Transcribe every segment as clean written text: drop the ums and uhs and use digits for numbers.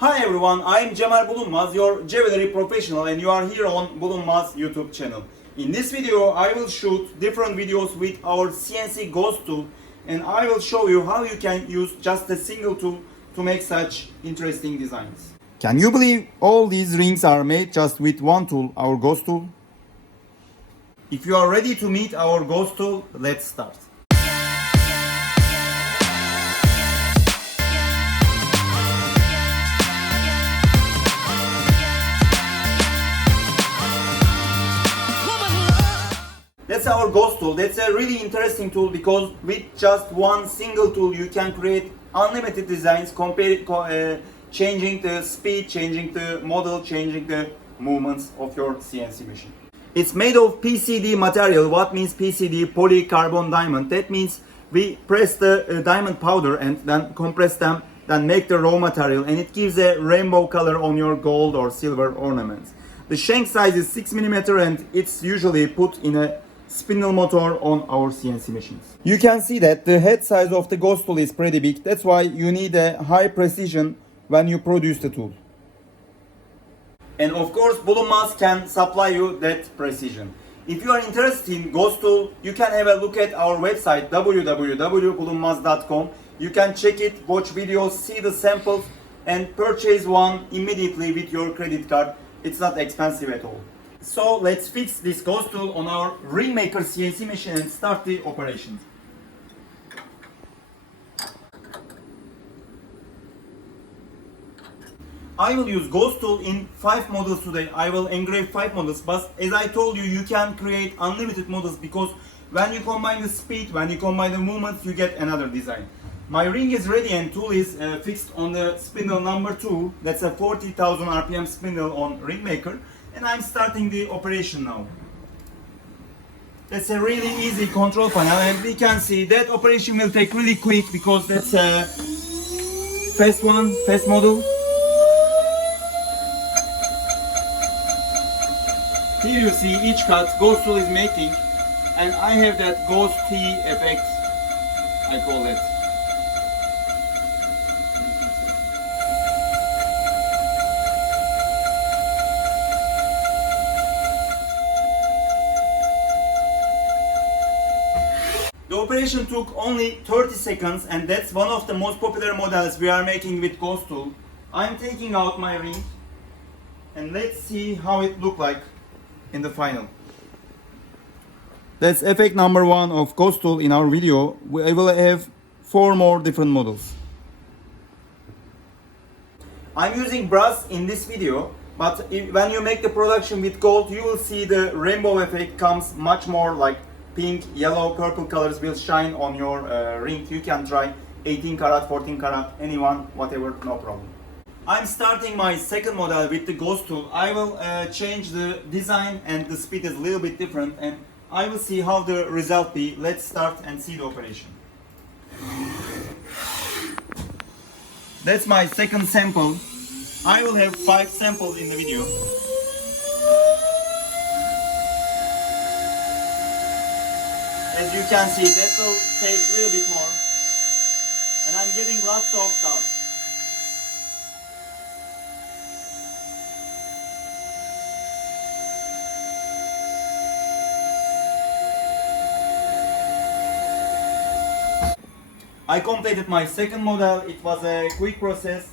Hi everyone, I'm Cemal Bulunmaz, your jewelry professional, and you are here on Bulunmaz YouTube channel. In this video, I will shoot different videos with our CNC ghost tool, and I will show you how you can use just a single tool to make such interesting designs. Can you believe all these rings are made just with one tool, our ghost tool? If you are ready to meet our ghost tool, let's start. That's our ghost tool. That's a really interesting tool because with just one single tool you can create unlimited designs, changing the speed, changing the model, changing the movements of your CNC machine. It's made of PCD material. What means PCD? Polycarbon diamond. That means we press the diamond powder and then compress them, then make the raw material, and it gives a rainbow color on your gold or silver ornaments. The shank size is 6 mm and it's usually put in a spindle motor on our CNC machines. You can see that the head size of the ghost tool is pretty big. That's why you need a high precision when you produce the tool. And of course, Bulunmaz can supply you that precision. If you are interested in ghost tool, you can have a look at our website www.bulunmaz.com. You can check it, watch videos, see the samples, and purchase one immediately with your credit card. It's not expensive at all. So let's fix this ghost tool on our RINGMAKER CNC machine and start the operation. I will use ghost tool in 5 models today. I will engrave 5 models, but as I told you, you can create unlimited models because when you combine the speed, when you combine the movements, you get another design. My ring is ready and tool is fixed on the spindle number 2. That's a 40,000 RPM spindle on RINGMAKER. And I'm starting the operation now. That's a really easy control panel, and we can see that operation will take really quick because that's a fast model. Here you see each cut ghost tool is making, and I have that ghost T effect, I call it. The operation took only 30 seconds, and that's one of the most popular models we are making with ghost tool. I'm taking out my ring and let's see how it look like in the final. That's effect number 1 of ghost tool in our video. We will have 4 more different models. I'm using brass in this video, but when you make the production with gold, you will see the rainbow effect comes much more, like pink, yellow, purple colors will shine on your ring. You can try 18 karat, 14 karat, anyone, whatever, no problem. I'm starting my second model with the ghost tool. I will change the design and the speed is a little bit different, and I will see how the result be. Let's start and see the operation. That's my second sample. I will have 5 samples in the video. As you can see, that will take a little bit more, and I'm getting lots of dust. I completed my second model. It was a quick process.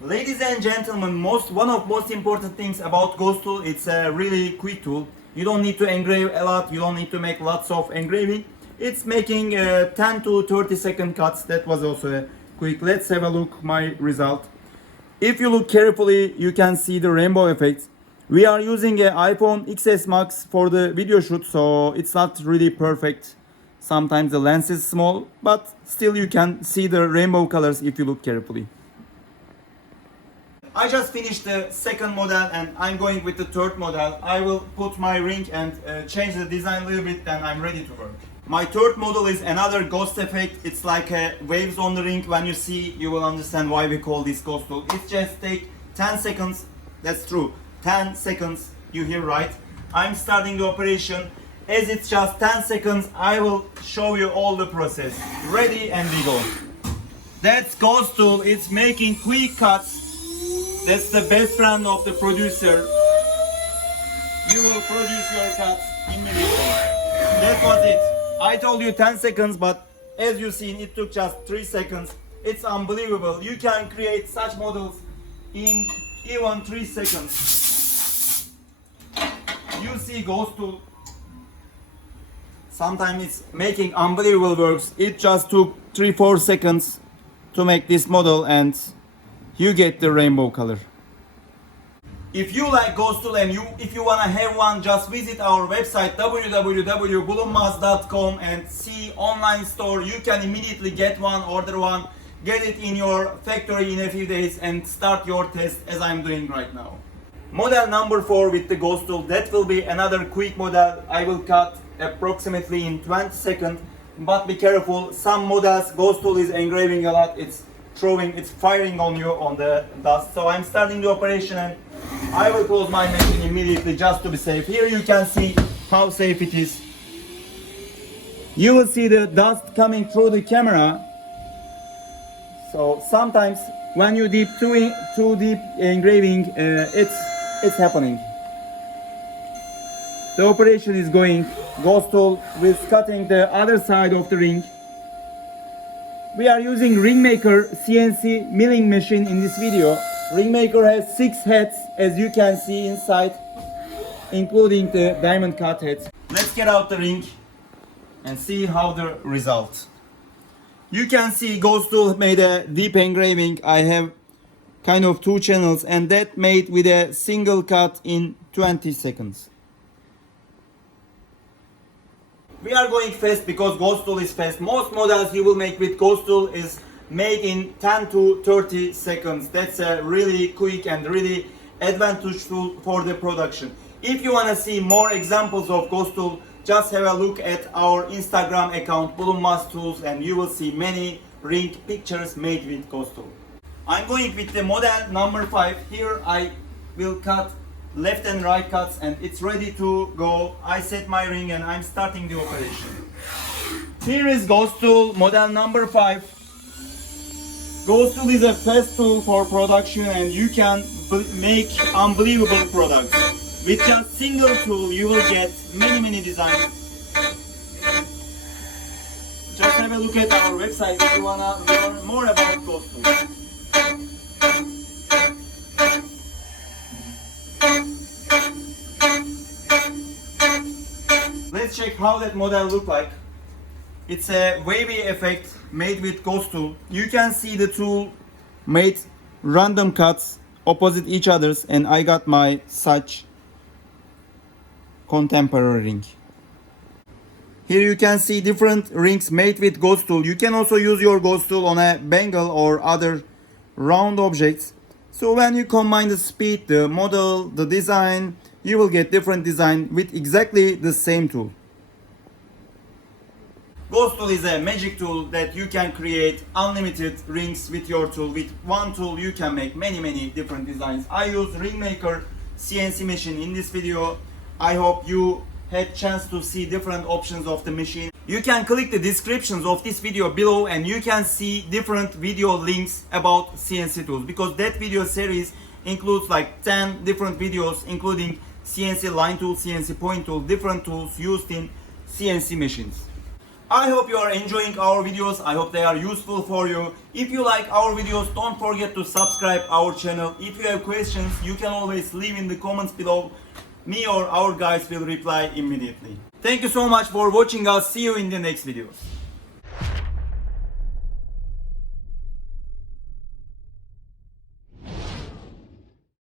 Ladies and gentlemen, one of most important things about ghost tool, it's a really quick tool. You don't need to engrave a lot, you don't need to make lots of engraving. It's making 10 to 30 second cuts. That was also quick. Let's have a look my result. If you look carefully, you can see the rainbow effect. We are using an iPhone XS Max for the video shoot, so it's not really perfect. Sometimes the lens is small, but still you can see the rainbow colors if you look carefully. I just finished the second model and I'm going with the third model. I will put my ring and change the design a little bit, then I'm ready to work. My third model is another ghost effect. It's like waves on the ring. When you see, you will understand why we call this ghost tool. It just takes 10 seconds. That's true. 10 seconds. You hear right. I'm starting the operation. As it's just 10 seconds, I will show you all the process. Ready and we go. That's ghost tool. It's making quick cuts. That's the best friend of the producer. You will produce your cuts immediately. That was it. I told you 10 seconds, but as you seen, it took just 3 seconds. It's unbelievable. You can create such models in even 3 seconds. You see Ghost Tool. Sometimes it's making unbelievable works. It just took 3-4 seconds to make this model and you get the rainbow color. If you like Ghost Tool and if you wanna have one, just visit our website www.bulunmaz.com and see online store. You can immediately get one, order one, get it in your factory in a few days and start your test as I'm doing right now. Model number 4 with the Ghost Tool, that will be another quick model. I will cut approximately in 20 seconds, but be careful, some models Ghost Tool is engraving a lot, it's firing on you on the dust. So I'm starting the operation and I will close my machine immediately just to be safe. Here you can see how safe it is. You will see the dust coming through the camera. So sometimes when you dip too deep engraving, it's happening. The operation is going. Ghost Tool is cutting the other side of the ring. We are using RINGMAKER CNC milling machine in this video. RINGMAKER has 6 heads, as you can see inside, including the diamond cut heads. Let's get out the ring and see how the result. You can see Ghost Tool made a deep engraving. I have kind of 2 channels and that made with a single cut in 20 seconds. We are going fast because Ghost Tool is fast. Most models you will make with Ghost Tool is made in 10 to 30 seconds. That's a really quick and really advantage tool for the production. If you want to see more examples of Ghost Tool, just have a look at our Instagram account Bulunmaz Tools and you will see many ring pictures made with Ghost Tool. I'm going with the model number 5. Here I will cut left and right cuts and it's ready to go. I set my ring and I'm starting the operation. Here is Ghost Tool model number 5. Ghost Tool is a fast tool for production and you can make unbelievable products. With just single tool you will get many designs. Just have a look at our website if you wanna learn more about Ghost Tool. Let's check how that model look like. It's a wavy effect made with Ghost Tool. You can see the tool made random cuts opposite each others and I got my such contemporary ring. Here you can see different rings made with Ghost Tool. You can also use your Ghost Tool on a bangle or other round objects. So when you combine the speed, the model, the design, you will get different design with exactly the same tool. Ghost Tool is a magic tool that you can create unlimited rings with your tool. With one tool you can make many different designs. I use RINGMAKER CNC machine in this video. I hope you had chance to see different options of the machine. You can click the descriptions of this video below and you can see different video links about CNC tools, because that video series includes like 10 different videos including CNC line tool, CNC point tool, different tools used in CNC machines. I hope you are enjoying our videos. I hope they are useful for you. If you like our videos, don't forget to subscribe our channel. If you have questions, you can always leave in the comments below. Me or our guys will reply immediately. Thank you so much for watching us. See you in the next videos.